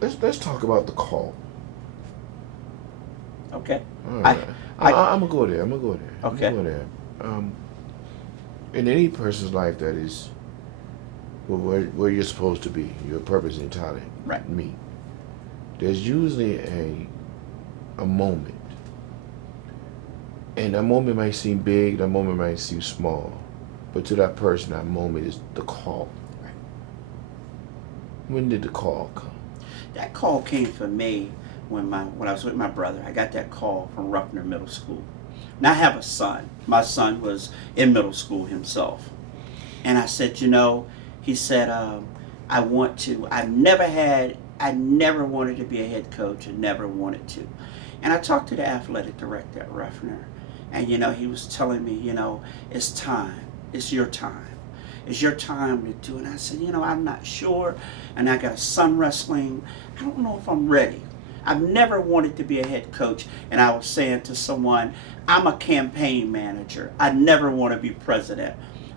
let's talk about the call. Okay. All I, right. I, I'm gonna go there. I'm gonna go there. I'm okay. gonna go there. In any person's life that is where you're supposed to be, your purpose and talent Right. meet. There's usually a moment, and that moment might seem big, that moment might seem small, but to that person, that moment is the call. Right. When did the call come? That call came for me when I was with my brother. I got that call from Ruffner Middle School. Now I have a son. My son was in middle school himself. And I said, he said, I want to. I never wanted to be a head coach and never wanted to. And I talked to the athletic director at Ruffner. And, he was telling me, it's time. It's your time. It's your time to do it. And I said, I'm not sure. And I got a son wrestling. I don't know if I'm ready. I've never wanted to be a head coach. And I was saying to someone, I'm a campaign manager. I never want to be president.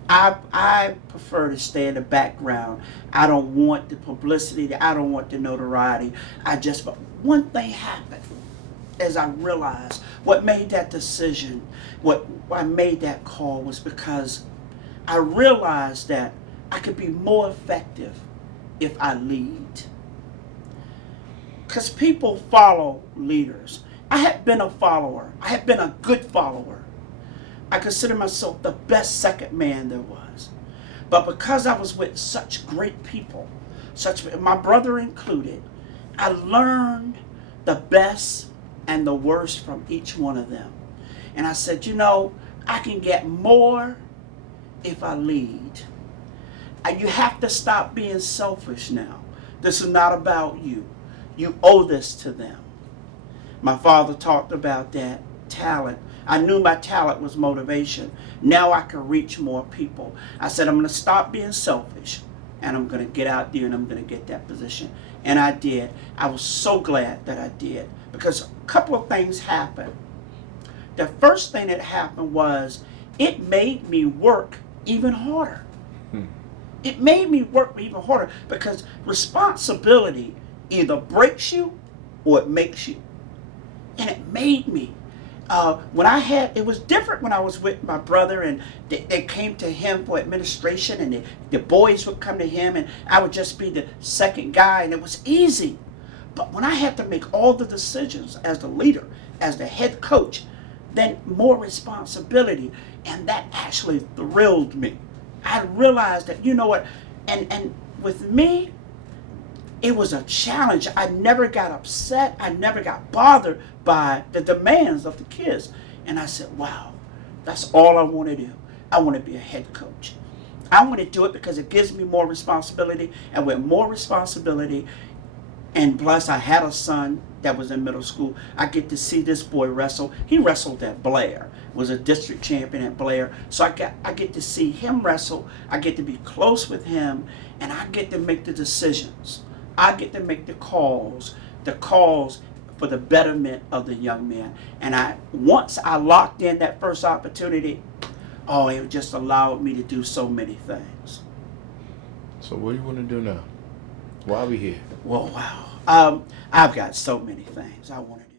I prefer to stay in the background. I don't want the publicity. I don't want the notoriety. But one thing happened as I realized what made that decision, what I made that call was because I realized that I could be more effective if I lead. Because people follow leaders. I had been a follower. I had been a good follower. I consider myself the best second man there was. But because I was with such great people, my brother included, I learned the best and the worst from each one of them. And I said, I can get more if I lead. And you have to stop being selfish now. This is not about you. You owe this to them. My father talked about that talent. I knew my talent was motivation. Now I can reach more people. I said, I'm going to stop being selfish and I'm going to get out there and I'm going to get that position. And I did. I was so glad that I did because a couple of things happened. The first thing that happened was it made me work even harder. It made me work even harder because responsibility either breaks you or it makes you. And it made me. It was different when I was with my brother and they came to him for administration and the boys would come to him and I would just be the second guy and it was easy. But when I had to make all the decisions as the leader, as the head coach, then more responsibility, and that actually thrilled me. I realized that, and with me, it was a challenge. I never got upset. I never got bothered by the demands of the kids. And I said, wow, that's all I want to do. I want to be a head coach. I want to do it because it gives me more responsibility. And with more responsibility, and plus I had a son that was in middle school, I get to see this boy wrestle. He wrestled at Blair, was a district champion at Blair. So I get to see him wrestle. I get to be close with him, and I get to make the decisions. I get to make the calls for the betterment of the young man. And once I locked in that first opportunity, it just allowed me to do so many things. So what do you want to do now? Why are we here? Well, wow. I've got so many things I want to